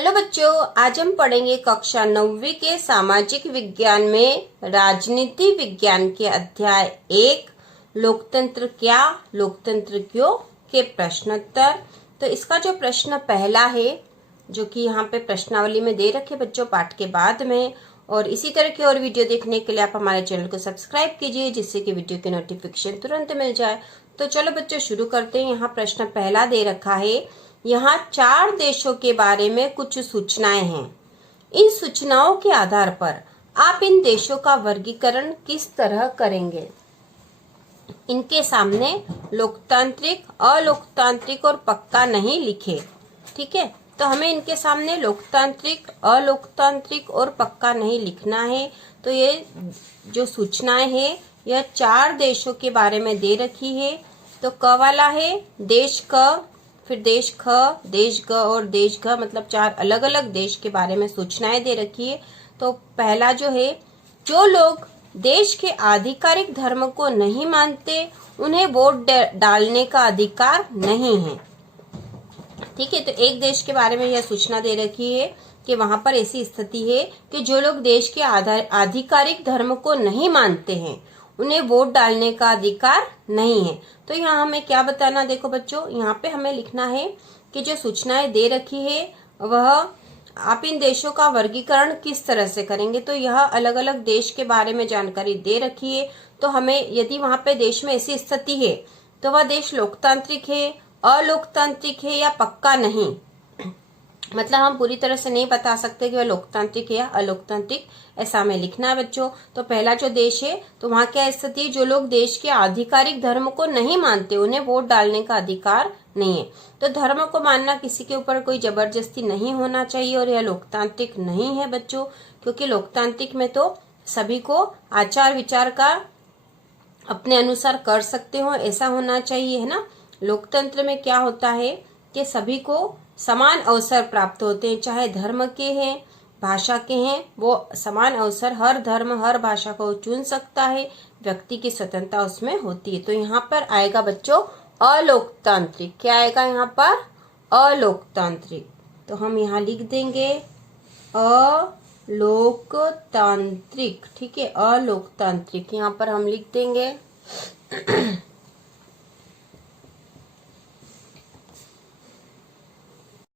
Hello बच्चों, आज हम पढ़ेंगे कक्षा 9वीं के सामाजिक विज्ञान में राजनीति विज्ञान के अध्याय 1 लोकतंत्र क्या, लोकतंत्र क्यों के प्रश्नोत्तर। तो इसका जो प्रश्न पहला है, जो कि यहाँ पे प्रश्नावली में दे रखे बच्चों पाठ के बाद में, और इसी तरह की और वीडियो देखने के लिए आप हमारे चैनल को सब्सक्राइब कीजिए, जिससे कि वीडियो की नोटिफिकेशन तुरंत मिल जाए। तो चलो बच्चों शुरू करते हैं। यहाँ प्रश्न पहला दे रखा है, यहाँ 4 देशों के बारे में कुछ सूचनाएं हैं। इन सूचनाओं के आधार पर आप इन देशों का वर्गीकरण किस तरह करेंगे। इनके सामने लोकतांत्रिक, अलोकतांत्रिक और पक्का नहीं लिखे। ठीक है, तो हमें इनके सामने लोकतांत्रिक, अलोकतांत्रिक और पक्का नहीं लिखना है। तो ये जो सूचनाएं हैं यह 4 देशों के बारे में दे रखी है। तो क वाला है देश क, फिर देश ख, देश ग और देश घ, मतलब 4 अलग अलग देश के बारे में सूचनाएं दे रखी है। तो पहला जो है, जो लोग देश के आधिकारिक धर्म को नहीं मानते उन्हें वोट डालने का अधिकार नहीं है। ठीक है, तो एक देश के बारे में यह सूचना दे रखी है कि वहां पर ऐसी स्थिति है कि जो लोग देश के आधिकारिक धर्म को नहीं मानते हैं उन्हें वोट डालने का अधिकार नहीं है। तो यहाँ हमें क्या बताना, देखो बच्चों, यहाँ पे हमें लिखना है कि जो सूचनाएं दे रखी है वह आप इन देशों का वर्गीकरण किस तरह से करेंगे। तो यह अलग अलग देश के बारे में जानकारी दे रखी है। तो हमें यदि वहां पे देश में ऐसी स्थिति है तो वह देश लोकतांत्रिक है, अलोकतांत्रिक है या पक्का नहीं, मतलब हम पूरी तरह से नहीं बता सकते कि वह लोकतांत्रिक है या अलोकतांत्रिक, ऐसा हमें लिखना है बच्चों। तो पहला जो देश है, तो वहां क्या स्थिति, जो लोग देश के आधिकारिक धर्म को नहीं मानते उन्हें वोट डालने का अधिकार नहीं है। तो धर्म को मानना किसी के ऊपर कोई जबरदस्ती नहीं होना चाहिए और यह लोकतांत्रिक नहीं है बच्चों, क्योंकि लोकतांत्रिक में तो सभी को आचार विचार का अपने अनुसार कर सकते हो, ऐसा होना चाहिए, है ना। लोकतंत्र में क्या होता है कि सभी को समान अवसर प्राप्त होते हैं, चाहे धर्म के हैं, भाषा के हैं, वो समान अवसर, हर धर्म हर भाषा को चुन सकता है, व्यक्ति की स्वतंत्रता उसमें होती है। तो यहाँ पर आएगा बच्चों अलोकतांत्रिक। क्या आएगा यहाँ पर, अलोकतांत्रिक। तो हम यहाँ लिख देंगे अलोकतांत्रिक। ठीक है, अलोकतांत्रिक यहाँ पर हम लिख देंगे।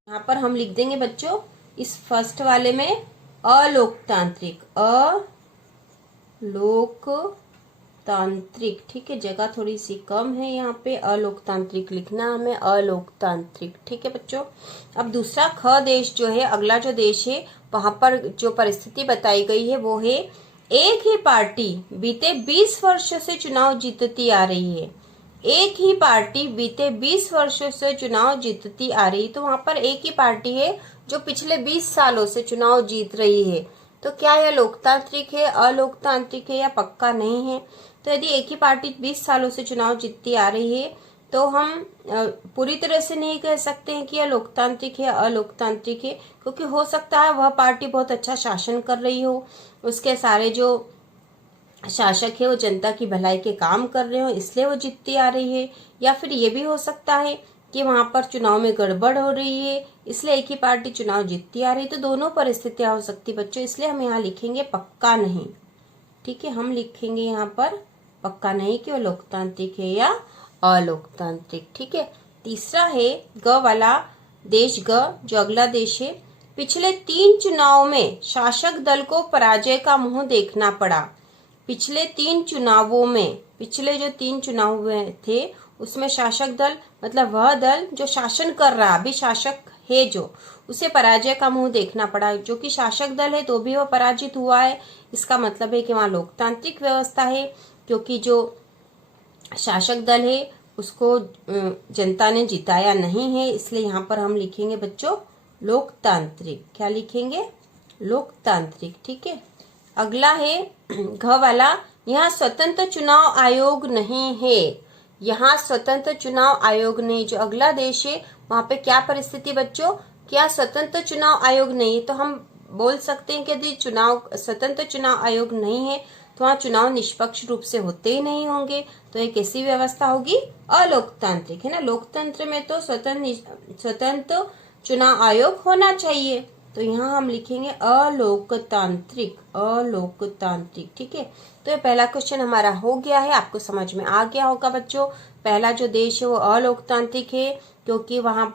यहाँ पर हम लिख देंगे बच्चों इस फर्स्ट वाले में अलोकतांत्रिक, अलोकतांत्रिक। ठीक है, जगह थोड़ी सी कम है, यहाँ पे अलोकतांत्रिक लिखना हमें, अलोकतांत्रिक। ठीक है बच्चों। अब दूसरा ख देश जो है, अगला जो देश है, वहां पर जो परिस्थिति बताई गई है वो है, एक ही पार्टी बीते 20 वर्षों से चुनाव जीतती आ रही है। एक ही पार्टी बीते 20 वर्षों से चुनाव जीतती आ रही, तो वहां पर एक ही पार्टी है जो पिछले 20 सालों से चुनाव जीत रही है। तो क्या यह लोकतांत्रिक है, अलोकतांत्रिक है या पक्का नहीं है। तो यदि एक ही पार्टी 20 सालों से चुनाव जीतती आ रही है तो हम पूरी तरह से नहीं कह सकते हैं कि यह लोकतांत्रिक है, अलोकतांत्रिक है, क्योंकि हो सकता है वह पार्टी बहुत अच्छा शासन कर रही हो, उसके सारे जो शासक है वो जनता की भलाई के काम कर रहे हो, इसलिए वो जीतती आ रही है। या फिर ये भी हो सकता है कि वहां पर चुनाव में गड़बड़ हो रही है, इसलिए एक ही पार्टी चुनाव जीतती आ रही है। तो दोनों परिस्थितियां हो सकती बच्चों, इसलिए हम यहाँ लिखेंगे पक्का नहीं। ठीक है, हम लिखेंगे यहाँ पर पक्का नहीं कि वो लोकतांत्रिक है या अलोकतांत्रिक। ठीक है, तीसरा है ग वाला देश, ग जो अगला देश है, पिछले 3 चुनाव में शासक दल को पराजय का मुंह देखना पड़ा। पिछले 3 चुनावों में, पिछले जो 3 चुनाव हुए थे उसमें शासक दल, मतलब वह दल जो शासन कर रहा, अभी शासक है जो, उसे पराजय का मुंह देखना पड़ा। जो कि शासक दल है तो भी वह पराजित हुआ है, इसका मतलब है कि वहां लोकतांत्रिक व्यवस्था है, क्योंकि जो शासक दल है उसको जनता ने जिताया नहीं है, इसलिए यहाँ पर हम लिखेंगे बच्चों लोकतांत्रिक। क्या लिखेंगे, लोकतांत्रिक। ठीक है, अगला है घ वाला, यहाँ स्वतंत्र चुनाव आयोग नहीं है। यहाँ स्वतंत्र चुनाव आयोग नहीं, जो अगला देश है वहां पे क्या परिस्थिति बच्चों, क्या स्वतंत्र चुनाव आयोग नहीं है। तो हम बोल सकते हैं कि यदि स्वतंत्र चुनाव आयोग नहीं है तो वहाँ चुनाव निष्पक्ष रूप से होते ही नहीं होंगे। तो एक ऐसी व्यवस्था होगी अलोकतांत्रिक, है ना। लोकतंत्र में तो स्वतंत्र चुनाव आयोग होना चाहिए, तो यहाँ हम लिखेंगे अलोकतांत्रिक, अलोकतांत्रिक। ठीक है, तो ये पहला क्वेश्चन हमारा हो गया है, आपको समझ में आ गया होगा बच्चों। पहला जो देश है वो अलोकतांत्रिक है, क्योंकि वहां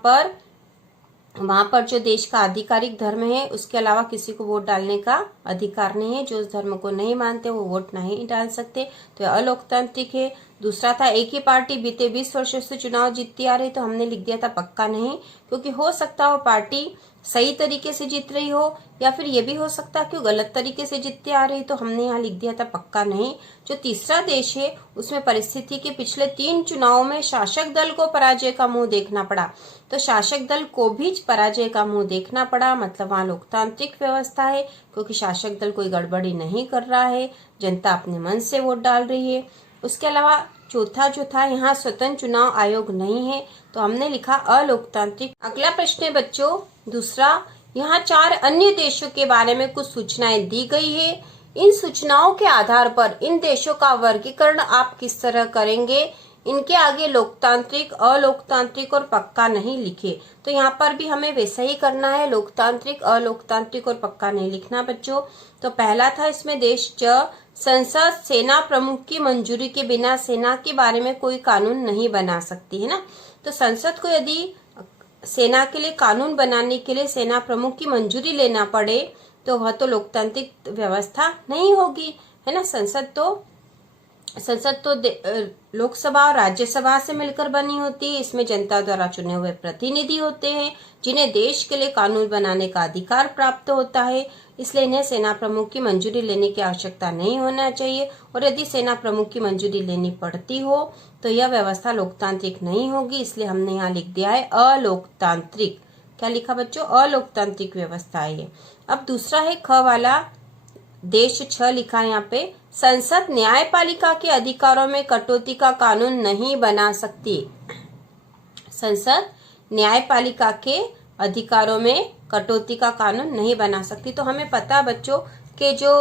पर जो देश का आधिकारिक धर्म है उसके अलावा किसी को वोट डालने का अधिकार नहीं है। जो उस धर्म को नहीं मानते वो वोट नहीं डाल सकते, तो यह अलोकतांत्रिक है। दूसरा था एक ही पार्टी बीते 20 वर्षों से चुनाव जीतती आ रही, तो हमने लिख दिया था पक्का नहीं, क्योंकि हो सकता है वो पार्टी सही तरीके से जीत रही हो, या फिर ये भी हो सकता है कि वो गलत तरीके से जीतती आ रही, तो हमने यहाँ लिख दिया था पक्का नहीं। जो तीसरा देश है उसमें परिस्थिति के पिछले 3 चुनावों में शासक दल को पराजय का मुंह देखना पड़ा, तो शासक दल को भी पराजय का मुंह देखना पड़ा, मतलब वहाँ लोकतांत्रिक व्यवस्था है, क्योंकि शासक दल कोई गड़बड़ी नहीं कर रहा है, जनता अपने मन से वोट डाल रही है। उसके अलावा चौथा जो था, यहाँ स्वतंत्र चुनाव आयोग नहीं है, तो हमने लिखा अलोकतांत्रिक। अगला प्रश्न है बच्चों दूसरा, यहाँ 4 अन्य देशों के बारे में कुछ सूचनाएं दी गई है। इन सूचनाओं के आधार पर इन देशों का वर्गीकरण आप किस तरह करेंगे। इनके आगे लोकतांत्रिक, अलोकतांत्रिक और पक्का नहीं लिखे, तो यहाँ पर भी हमें वैसा ही करना है, लोकतांत्रिक, अलोकतांत्रिक और पक्का नहीं लिखना बच्चों। तो पहला था इसमें देश संसद सेना प्रमुख की मंजूरी के बिना सेना के बारे में कोई कानून नहीं बना सकती है ना। तो संसद को यदि सेना के लिए कानून बनाने के लिए सेना प्रमुख की मंजूरी लेना पड़े, तो वह तो लोकतांत्रिक व्यवस्था नहीं होगी, है ना। संसद तो लोकसभा और राज्यसभा से मिलकर बनी होती है। इसमें जनता द्वारा चुने हुए प्रतिनिधि होते हैं, जिन्हें देश के लिए कानून बनाने का अधिकार प्राप्त होता है, इसलिए इन्हें सेना प्रमुख की मंजूरी लेने की आवश्यकता नहीं होना चाहिए। और यदि सेना प्रमुख की मंजूरी लेनी पड़ती हो तो यह व्यवस्था लोकतांत्रिक नहीं होगी, इसलिए हमने यहाँ लिख दिया है अलोकतांत्रिक। क्या लिखा बच्चों, अलोकतांत्रिक व्यवस्था है। अब दूसरा है ख वाला देश 6 लिखा है यहाँ पे, संसद न्यायपालिका के अधिकारों में कटौती का कानून नहीं बना सकती। संसद न्यायपालिका के अधिकारों में कटौती का कानून नहीं बना सकती। तो हमें पता है बच्चों कि जो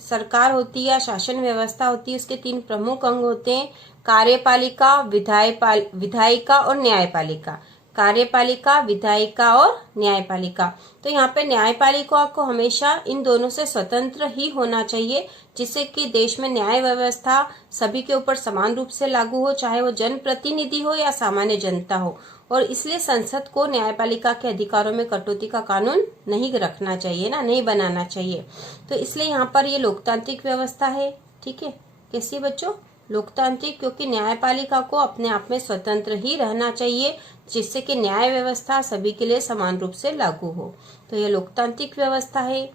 सरकार होती है या शासन व्यवस्था होती है उसके 3 प्रमुख अंग होते हैं, कार्यपालिका, विधायिका और न्यायपालिका। कार्यपालिका, विधायिका और न्यायपालिका। तो यहाँ पे न्यायपालिका को हमेशा इन दोनों से स्वतंत्र ही होना चाहिए, जिससे कि देश में न्याय व्यवस्था सभी के ऊपर समान रूप से लागू हो, चाहे वो जनप्रतिनिधि हो या सामान्य जनता हो। और इसलिए संसद को न्यायपालिका के अधिकारों में कटौती का कानून नहीं रखना चाहिए ना, नहीं बनाना चाहिए। तो इसलिए यहाँ पर ये लोकतांत्रिक व्यवस्था है। ठीक है, कैसी बच्चों, लोकतांत्रिक, क्योंकि न्यायपालिका को अपने आप में स्वतंत्र ही रहना चाहिए, जिससे कि न्याय व्यवस्था सभी के लिए समान रूप से लागू हो। तो यह लोकतांत्रिक व्यवस्था है।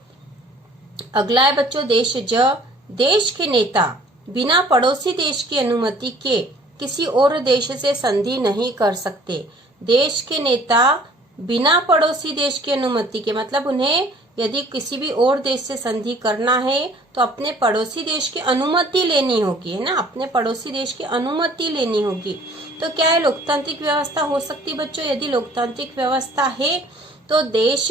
अगला है बच्चों देश के नेता बिना पड़ोसी देश की अनुमति के किसी और देश से संधि नहीं कर सकते। देश के नेता बिना पड़ोसी देश की अनुमति के, मतलब उन्हें यदि किसी भी और देश से संधि करना है तो अपने पड़ोसी देश की अनुमति लेनी होगी, है ना, अपने पड़ोसी देश की अनुमति लेनी होगी। तो क्या है, लोकतांत्रिक व्यवस्था हो सकती बच्चों। यदि लोकतांत्रिक व्यवस्था है तो देश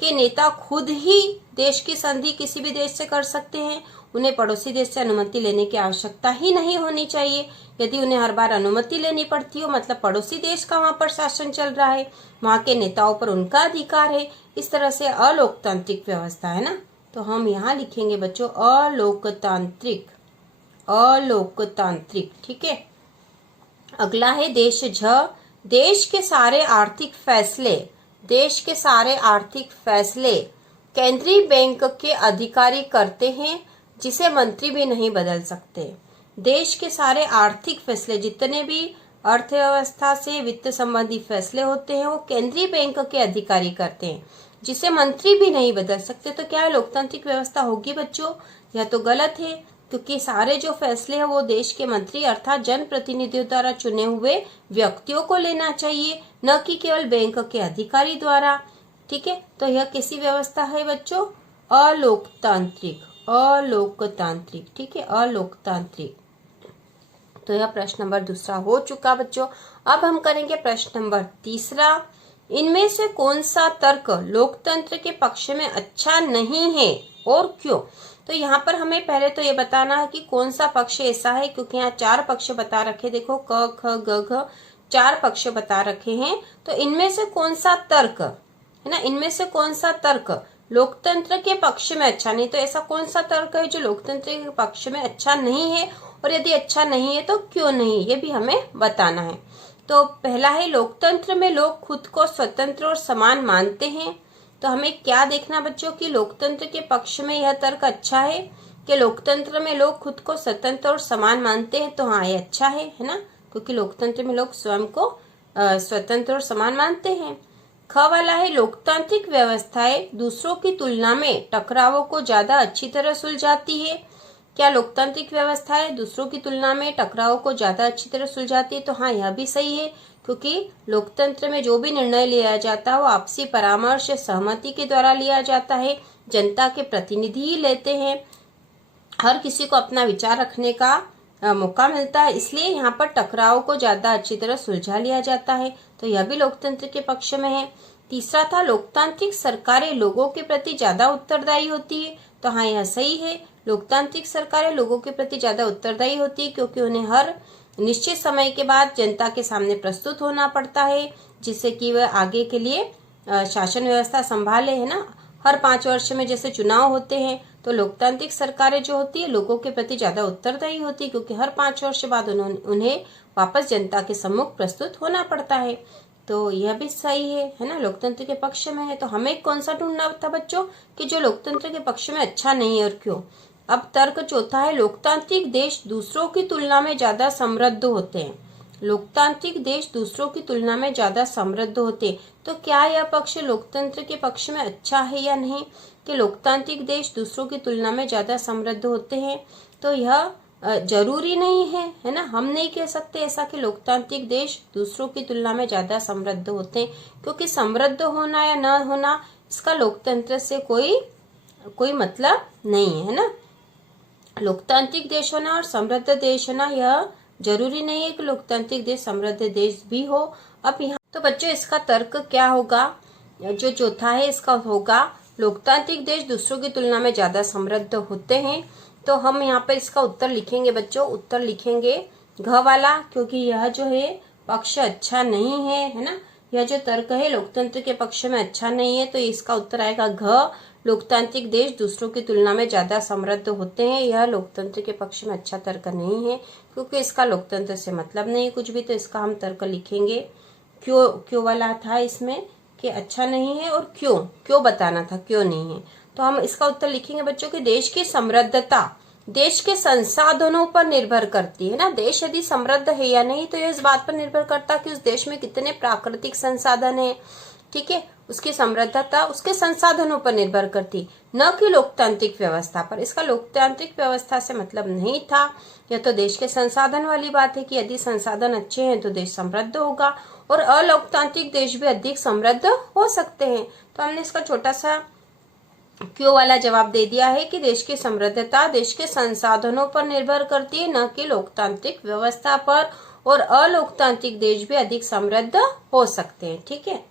के नेता खुद ही देश की संधि किसी भी देश से कर सकते हैं, उन्हें पड़ोसी देश से अनुमति लेने की आवश्यकता ही नहीं होनी चाहिए। यदि उन्हें हर बार अनुमति लेनी पड़ती हो, मतलब पड़ोसी देश का वहां पर शासन चल रहा है, वहां के नेताओं पर उनका अधिकार है। इस तरह से अलोकतांत्रिक व्यवस्था है ना। तो हम यहाँ लिखेंगे बच्चों अलोकतांत्रिक, अलोकतांत्रिक। ठीक है, अगला है देश के सारे आर्थिक फैसले केंद्रीय बैंक के अधिकारी करते हैं, जिसे मंत्री भी नहीं बदल सकते। देश के सारे आर्थिक फैसले, जितने भी अर्थव्यवस्था से वित्त संबंधी फैसले होते हैं, वो केंद्रीय बैंक के अधिकारी करते हैं, जिसे मंत्री भी नहीं बदल सकते। तो क्या लोकतांत्रिक व्यवस्था होगी बच्चों? यह तो गलत है, क्योंकि सारे जो फैसले हैं वो देश के मंत्री अर्थात जनप्रतिनिधियों द्वारा चुने हुए व्यक्तियों को लेना चाहिए, न कि केवल बैंक के अधिकारी द्वारा। ठीक है, तो यह कैसी व्यवस्था है बच्चों? अलोकतांत्रिक, अलोकतांत्रिक। ठीक है, अलोकतांत्रिक। तो यह प्रश्न नंबर 2 हो चुका बच्चों। अब हम करेंगे प्रश्न नंबर 3। इनमें से कौन सा तर्क लोकतंत्र के पक्ष में अच्छा नहीं है और क्यों? तो यहाँ पर हमें पहले तो ये बताना है कि कौन सा पक्ष ऐसा है, क्योंकि यहाँ 4 पक्ष बता रखे, देखो क ख ग घ 4 पक्ष बता रखे हैं। तो इनमें से कौन सा तर्क, है ना, इनमें से कौन सा तर्क लोकतंत्र के पक्ष में अच्छा नहीं, तो ऐसा कौन सा तर्क है जो लोकतंत्र के पक्ष में अच्छा नहीं है, और यदि अच्छा नहीं है तो क्यों नहीं, ये भी हमें बताना है। तो पहला है, लोकतंत्र में लोग खुद को स्वतंत्र और समान मानते हैं। तो हमें क्या देखना बच्चों कि लोकतंत्र के पक्ष में यह तर्क अच्छा है कि लोकतंत्र में लोग खुद को स्वतंत्र और समान मानते हैं, तो हाँ ये अच्छा है ना, क्योंकि लोकतंत्र में लोग स्वयं को स्वतंत्र और समान मानते हैं। ख वाला है, लोकतांत्रिक व्यवस्थाएं दूसरों की तुलना में टकरावों को ज्यादा अच्छी तरह सुलझाती है। क्या लोकतांत्रिक व्यवस्थाएं दूसरों की तुलना में टकरावों को ज्यादा अच्छी तरह सुलझाती है, तो हाँ यह भी सही है, क्योंकि लोकतंत्र में जो भी निर्णय लिया जाता है वो आपसी परामर्श सहमति के द्वारा लिया जाता है, जनता के प्रतिनिधि ही लेते हैं, हर किसी को अपना विचार रखने का मौका मिलता है, इसलिए यहाँ पर टकराव को ज्यादा अच्छी तरह सुलझा लिया जाता है, तो यह भी लोकतंत्र के पक्ष में है। तीसरा था, लोकतांत्रिक सरकारें लोगों के प्रति ज्यादा उत्तरदायी होती है, तो हाँ यह सही है, लोकतांत्रिक सरकारें लोगों के प्रति ज्यादा उत्तरदायी होती है, क्योंकि उन्हें हर निश्चित समय के बाद जनता के सामने प्रस्तुत होना पड़ता है, जिससे कि वह आगे के लिए शासन व्यवस्था संभाले, है ना। हर 5 वर्ष में जैसे चुनाव होते हैं, तो लोकतांत्रिक सरकारें जो होती है लोगों के प्रति ज्यादा उत्तरदायी होती है, क्योंकि हर 5 वर्ष बाद उन्हें वापस जनता के सम्मुख प्रस्तुत होना पड़ता है, तो यह भी सही है ना, लोकतंत्र के पक्ष में है। तो हमें कौन सा ढूंढना था बच्चों कि जो लोकतंत्र के पक्ष में अच्छा नहीं है और क्यों। अब तर्क चौथा है, लोकतांत्रिक देश दूसरों की तुलना में ज्यादा समृद्ध होते हैं। लोकतांत्रिक देश दूसरों की तुलना में ज्यादा समृद्ध होते हैं, तो क्या यह पक्ष लोकतंत्र के पक्ष में अच्छा है या नहीं कि लोकतांत्रिक देश दूसरों की तुलना में ज्यादा समृद्ध होते हैं, तो यह जरूरी नहीं है ना, हम नहीं कह सकते ऐसा कि लोकतांत्रिक देश दूसरों की तुलना में ज्यादा समृद्ध होते हैं, क्योंकि समृद्ध होना या न होना इसका लोकतंत्र से कोई मतलब नहीं है ना। लोकतांत्रिक देश होना और समृद्ध देश होना यह जरूरी नहीं है कि लोकतांत्रिक देश समृद्ध देश भी हो। अब यहाँ तो बच्चों इसका तर्क क्या होगा, जो चौथा है इसका होगा, लोकतांत्रिक देश दूसरों की तुलना में ज्यादा समृद्ध होते हैं। तो हम यहाँ पे इसका उत्तर लिखेंगे बच्चों, उत्तर लिखेंगे घ वाला, क्योंकि यह जो है पक्ष अच्छा नहीं है ना, यह जो तर्क है लोकतंत्र के पक्ष में अच्छा नहीं है, तो इसका उत्तर आएगा घ, लोकतांत्रिक देश दूसरों की तुलना में ज्यादा समृद्ध होते हैं। यह लोकतंत्र के पक्ष में अच्छा तर्क नहीं है, क्योंकि इसका लोकतंत्र से मतलब नहीं कुछ भी, तो इसका हम तर्क लिखेंगे क्यों वाला था इसमें कि अच्छा नहीं है, और क्यों बताना था, क्यों नहीं है। तो हम इसका उत्तर लिखेंगे बच्चों कि देश की समृद्धता देश के संसाधनों पर निर्भर करती है ना, देश यदि समृद्ध है या नहीं तो यह इस बात पर निर्भर करता कि उस देश में कितने प्राकृतिक संसाधन है, ठीक है, उसकी समृद्धता उसके संसाधनों पर निर्भर करती, न कि लोकतांत्रिक व्यवस्था पर। इसका लोकतांत्रिक व्यवस्था से मतलब नहीं था, यह तो देश के संसाधन वाली बात है कि यदि संसाधन अच्छे हैं तो देश समृद्ध होगा, और अलोकतांत्रिक देश भी अधिक समृद्ध हो सकते हैं। तो हमने इसका छोटा सा क्यों वाला जवाब दे दिया है कि देश की समृद्धता देश के संसाधनों पर निर्भर करती है, न कि लोकतांत्रिक व्यवस्था पर, और अलोकतांत्रिक देश भी अधिक समृद्ध हो सकते हैं, ठीक है।